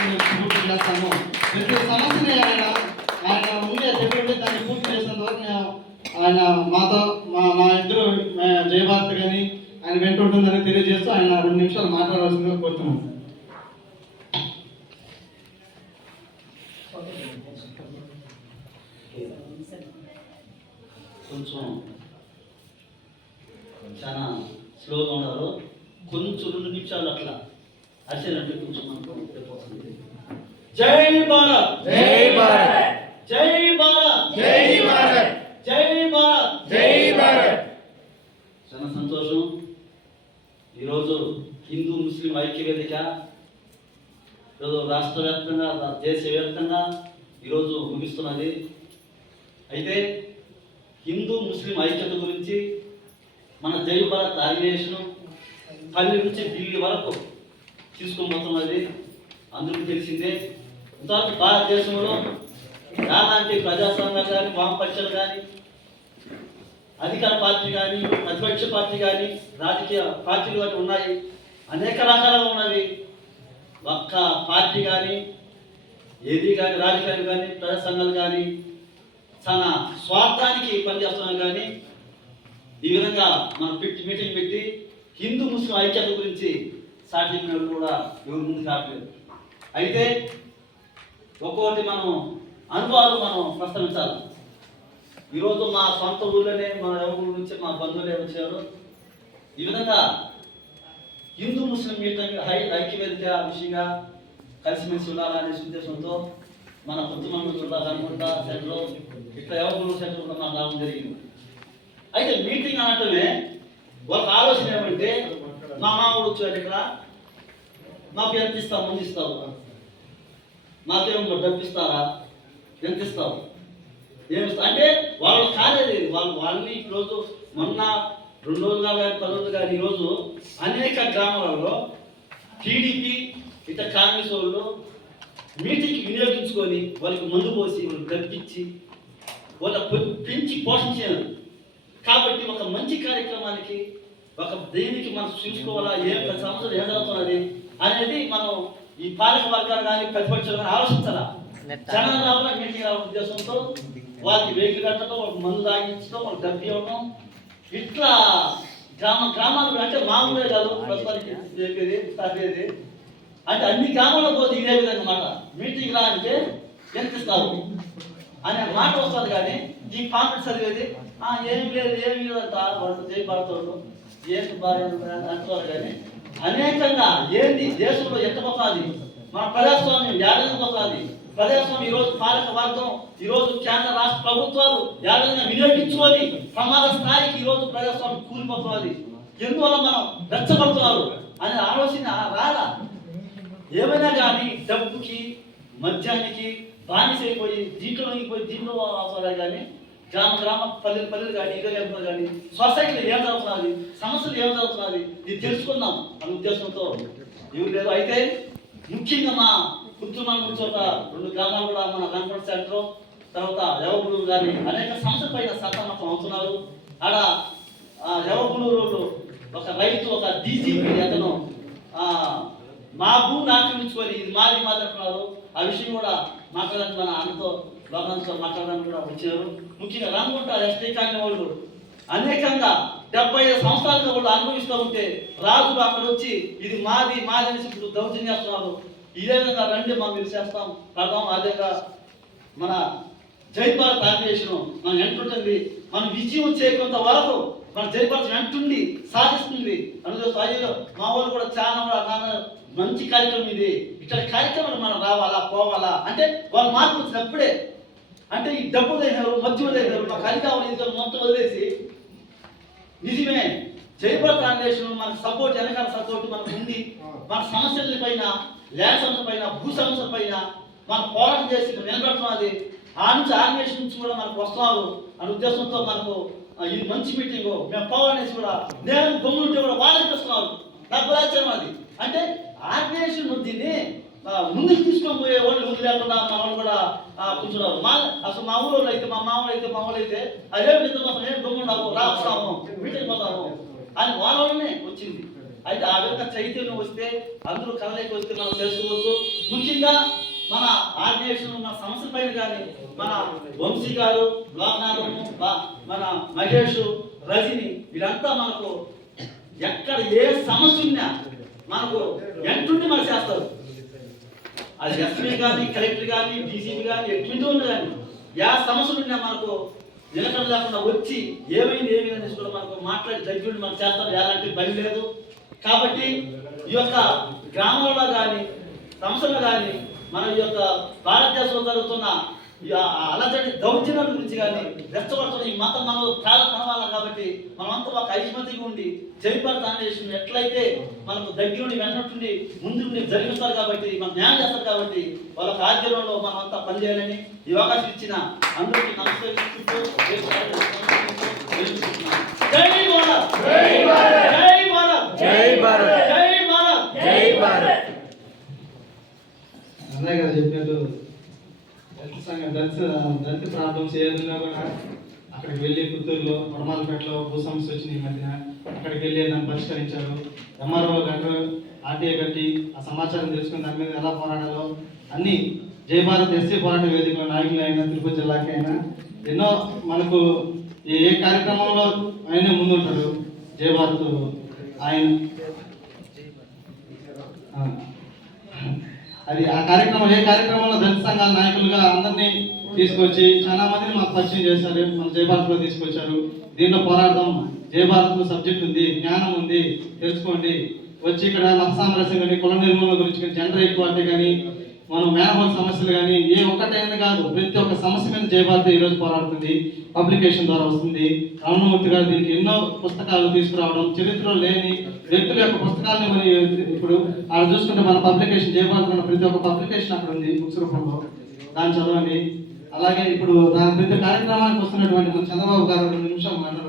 పూర్తి చేస్తాము. ప్రతి సమస్యని ఆయన ఆయన ఉండే చెప్పండి దాన్ని పూర్తి చేసిన వరకు ఆయన మాతో మా మా ఇద్దరు మా జయభారత్ కానీ ఆయన వెంటుంటుందని తెలియజేస్తూ ఆయన రెండు నిమిషాలు మాట్లాడవలసిందిగా కోరుతున్నాం కొంచెం చాలా స్లోగా ఉన్నారు. కొంచెం రెండు నిమిషాలు అట్లా. కొంచెం మనకు వెళ్ళిపోతుంది. జై భారత్. జై భారత్. జై భారత్. జై భారత్. జై భారత్. జై భారత్. చాలా సంతోషం. ఈరోజు హిందూ ముస్లిం ఐక్య వేదిక ఈరోజు రాష్ట్ర వ్యాప్తంగా దేశవ్యాప్తంగా ఈరోజు ముగిస్తున్నది. అయితే హిందూ ముస్లిం ఐక్యత గురించి మన జై భారత్ ఆర్గనైజేషన్ పల్లె నుంచి ఢిల్లీ వరకు తీసుకొని పోతున్నది అందరికీ తెలిసిందే. ఇంతవరకు భారతదేశంలో ఎలాంటి ప్రజాసంఘాలు కానీ వామపక్షాలు కానీ అధికార పార్టీ కానీ ప్రతిపక్ష పార్టీ కానీ రాజకీయ పార్టీలు కానీ ఉన్నాయి. అనేక రకాలుగా ఉన్నవి. ఒక్క పార్టీ కానీ ఏది కానీ రాజకీయాలు కానీ ప్రజా సంఘాలు కానీ చాలా స్వార్థానికి పనిచేస్తున్నాం కానీ ఈ విధంగా మనం పెట్టి మీటింగ్ పెట్టి హిందూ ముస్లిం ఐక్యత గురించి సాటి కూడా ఎవరు ముందు కావట్లేదు అయితే ఒక్కొక్కటి మనం అనుభవాలు మనం ప్రస్తావించాలి. ఈరోజు మా సొంత ఊళ్ళోనే మన ఎవరి నుంచి మా బంధువులే వచ్చారు ఈ విధంగా హిందూ ముస్లిం మీటింగ్ హై ఐక్యవేదిక విషయంగా కలిసిమెలిసి ఉండాలనే ఉద్దేశంతో మన పుత్తమండు జిల్లా కనుకుంట సెంటర్ ఇట్లా ఎవరు సెంటర్ కూడా మనకు రావడం జరిగింది. అయితే మీటింగ్ అనటమే ఒక ఆలోచన ఏమంటే మా మామూడు వచ్చాడు ఇక్కడ మాకు ఎంత ఇస్తావు? ముందు ఇస్తావు. మాకేమో డబ్బు ఇస్తారా? ఎంత ఇస్తావు? ఏమిస్తా అంటే వాళ్ళు కాలేదు. వాళ్ళు వాళ్ళని ఈరోజు మొన్న రెండు రోజులుగా కానీ పది రోజులు కానీ ఈరోజు అనేక గ్రామాలలో టీడీపీ ఇతర కాంగ్రెస్ వాళ్ళు మీటింగ్కి వినియోగించుకొని వాళ్ళకి మందు పోసి వాళ్ళకి డబ్బిచ్చి వాళ్ళ పెంచి పోషించారు. కాబట్టి ఒక మంచి కార్యక్రమానికి ఒక దేనికి మనం చూసుకోవాలా? ఏ సంవత్సరాలు ఏం జరుగుతున్నది అనేది మనం ఈ పాలక వర్గాలు కానీ ప్రతిపక్షాలు కానీ ఆలోచించాలా? జనాలు రావాలని మీటింగ్ రావాల ఉద్దేశంతో వాళ్ళకి వెహికల్ కట్టడం వాళ్ళకి మందు తాగించడం వాళ్ళకి డబ్బు ఇవ్వడం. ఇట్లా గ్రామ గ్రామాలు అంటే మామూలే కాదు ప్రస్తుతానికి చెప్పేది అంటే అన్ని గ్రామాల్లో పోతే ఇదే విధంగా మాట. మీటింగ్ రా అంటే ఎంత ఇస్తావు అనే మాట వస్తుంది కానీ ఈ పాంప్లెట్ చదివేది ఆ ఏం లేదు ఏం లేదంట వాళ్ళు చేయబడతాడు దేశ భార్య అంటారు కానీ అనేకంగా ఏంది? దేశంలో ఎంత పోతుంది మన ప్రజాస్వామ్యం ఏడాది పోతుంది ప్రజాస్వామ్యం ఈ రోజు పాలక వర్గం ఈ రోజు కేంద్ర రాష్ట్ర ప్రభుత్వాలు ఏడాదిగా వినియోగించుకొని ప్రమాద స్థాయికి ఈ రోజు ప్రజాస్వామ్యం కూలిపోతుంది ఎందువల్ల మనం రెచ్చగొడుతున్నారు అనే ఆలోచన రాదా ఏమైనా కానీ డబ్బుకి మద్యానికి బానిసైపోయి దీంట్లో పోయి దీంట్లో అవసరాలు కానీ గ్రామ గ్రామ పల్లెలు పల్లెలు కానీ ఇదే లేకుండా కానీ సొసైటీలో ఏం జరుగుతున్నది సమస్యలు ఏం జరుగుతున్నది ఇది తెలుసుకుందాం అనే ఉద్దేశంతో. ఎవరు లేదు అయితే ముఖ్యంగా మా పుత్తూరు చోట రెండు గ్రామాలు కూడా మన రంగపట్ సెంటర్ తర్వాత యవగుడు కానీ అనేక సమస్యల పైన సతమతం అవుతున్నారు. ఆడ ఆ ఒక రైతు ఒక డీజీపీ అతను ఆ మా భూమిని ఆక్రమించుకొని ఇది మాది మాట్లాడుతున్నారు ఆ విషయం కూడా మాట్లాడడానికి మన అన్నతో లోకంతో మాట్లాడడానికి కూడా వచ్చారు. ముఖ్యంగా రామగుంట ఎస్టీ కాలనీ వాళ్ళు అనేకంగా డెబ్బై ఐదు సంవత్సరాలుగా వాళ్ళు అనుభవిస్తూ ఉంటే రాజులు అక్కడ వచ్చి ఇది మాది మాది అనేసి ఇప్పుడు దౌర్జన్యం చేస్తున్నారు. ఇదే విధంగా రండి మా మీరు చేస్తాం. కడదాం అదేగా మన జైపాల్ భారత్ మనం ఎంటుంటుంది మనం విజయం చేయకుండా వరకు మన జై భారత్ సాధిస్తుంది. అందులో స్థాయిలో మా వాళ్ళు కూడా చాలా కూడా మంచి కార్యక్రమం ఇది. ఇట్లా కార్యక్రమాలు మనం రావాలా పోవాలా? అంటే వాళ్ళు మార్పు వచ్చినప్పుడే. అంటే ఈ డబ్బు దగ్గర మధ్య దగ్గర మాకు అది కావాలి ఇది మొత్తం వదిలేసి నిజమే. జయభరత్ ఫౌండేషన్ మనకు సపోర్ట్ వెనకాల సపోర్ట్ మనకు ఉంది. మన సమస్యల పైన ల్యాండ్ సమస్య పైన భూ సమస్యల పైన మనం పోరాటం చేసి ఇక్కడ నిలబడుతున్నది ఆ నుంచి ఆర్గనైజేషన్ నుంచి కూడా మనకు వస్తున్నారు. అనే ఉద్దేశంతో మనకు ఇది మంచి మీటింగ్ మేము పోవాలనేసి కూడా నేను గమ్ముంటే కూడా వాళ్ళకి వస్తున్నారు నాకు ఆశ్చర్యం అది అంటే ఆర్గనైజేషన్ దీన్ని ఆ, ముందుకు తీసుకొని పోయే వాళ్ళు వదిలేకుండా మా వాళ్ళు కూడా కూర్చున్నారు. మా అసలు మా ఊళ్ళో అయితే మా మామూలు అయితే మా వాళ్ళు అయితే అదే నిద్ర కోసం ఏం గమ్ముండాము రా వీటికి పోతాము. అని వాళ్ళనే వచ్చింది. అయితే ఆ విధంగా చైతన్యం వస్తే అందరూ కలలేకి వస్తే మనం తెలుసుకోవచ్చు. ముఖ్యంగా మన ఆర్గనైజేషన్ ఉన్న సంస్థల పైన కానీ మన వంశీ గారు లోకనాథము మన మహేష్ రజని వీరంతా మనకు ఎక్కడ ఏ సమస్య ఉన్నా మనకు ఎంటుండి మనకు చేస్తారు. అది ఎస్పీ కానీ కలెక్టర్ కానీ డీసీపీ కానీ ఎటువంటి ఉన్న కానీ యా సమస్యలు ఉన్నా మనకు నిలకడ లేకుండా వచ్చి ఏమైంది ఏమి అనేసి కూడా మనకు మాట్లాడి తగ్గిపోయి మనం చేస్తాం. ఎలాంటి భయం లేదు. కాబట్టి ఈ యొక్క గ్రామంలో కానీ సంస్థల్లో కానీ మన ఈ యొక్క భారతదేశంలో జరుగుతున్న అలజడి దౌర్జన్యాల గురించి కానీ రెచ్చగొడుతున్న ఈ మతం మనం చాలా కనవాల కాబట్టి మనమంతా ఒక ఐకమత్యంగా ఉండి జైపాల్ ఫౌండేషన్ ఎట్లయితే మనకు దగ్గరుండి వెన్నట్టుండి ముందుండి జరిగిస్తారు కాబట్టి మన న్యాయం చేస్తారు కాబట్టి వాళ్ళ కార్యాలయంలో మనం అంతా పనిచేయాలని ఈ అవకాశం ఇచ్చిన అందరికీ నమస్కరిస్తూ జై భారత్! జై భారత్! జై భారత్! జై భారత్! జై భారత్! జై భారత్! అదే కదా దళిత సంఘం దళిత ప్రాబ్లమ్స్ ఏదైనా కూడా అక్కడికి వెళ్ళి పుత్తూరులో వడమాలపేటలో భూ సమస్య వచ్చింది ఈ మధ్యన. అక్కడికి వెళ్ళి దాన్ని పరిష్కరించారు. ఎంఆర్ఓ గారు ఆర్టీఏ కట్టి ఆ సమాచారం తెలుసుకుని దాని మీద ఎలా పోరాడాలో అన్ని జయ భారత్ ఎస్సీ పోరాట వేదికలో నాయకులు అయినా తిరుపతి జిల్లాకి అయినా ఎన్నో మనకు ఏ ఏ కార్యక్రమంలో ఆయనే ముందుంటారు జయ భారత్ ఆయన ఆ. అది ఆ కార్యక్రమం ఏ కార్యక్రమంలో దళిత సంఘాల నాయకులుగా అందరినీ తీసుకొచ్చి చాలా మందిని మాకు పరిచయం చేశారు మన జయభారత్లో తీసుకొచ్చారు. దీంట్లో పోరాడదాం జయభారత్ సబ్జెక్ట్ ఉంది జ్ఞానం ఉంది తెలుసుకోండి. వచ్చి ఇక్కడ మత సామరస్యం కానీ కుల నిర్మూలన గురించి కానీ జెండర్ ఈక్వాలిటీ కానీ మనం మేనహోల్ సమస్యలు కానీ ఏ ఒక్కటైంది కాదు ప్రతి ఒక్క సమస్య మీద జయభారత ఈరోజు పోరాడుతుంది. పబ్లికేషన్ ద్వారా వస్తుంది. రామమూర్తి గారు దీనికి ఎన్నో పుస్తకాలు తీసుకురావడం చరిత్రలో లేని వ్యక్తుల యొక్క పుస్తకాలను మరి ఇప్పుడు అక్కడ చూసుకుంటే మన పబ్లికేషన్ జయభారత ఉన్న ప్రతి ఒక్క పబ్లికేషన్ అక్కడ ఉంది. బుక్స్ రూపంలో. దాన్ని చదవండి. అలాగే ఇప్పుడు దాని ప్రతి కార్యక్రమానికి వస్తున్నటువంటి మన చంద్రబాబు గారు రెండు నిమిషాలు మాట్లాడారు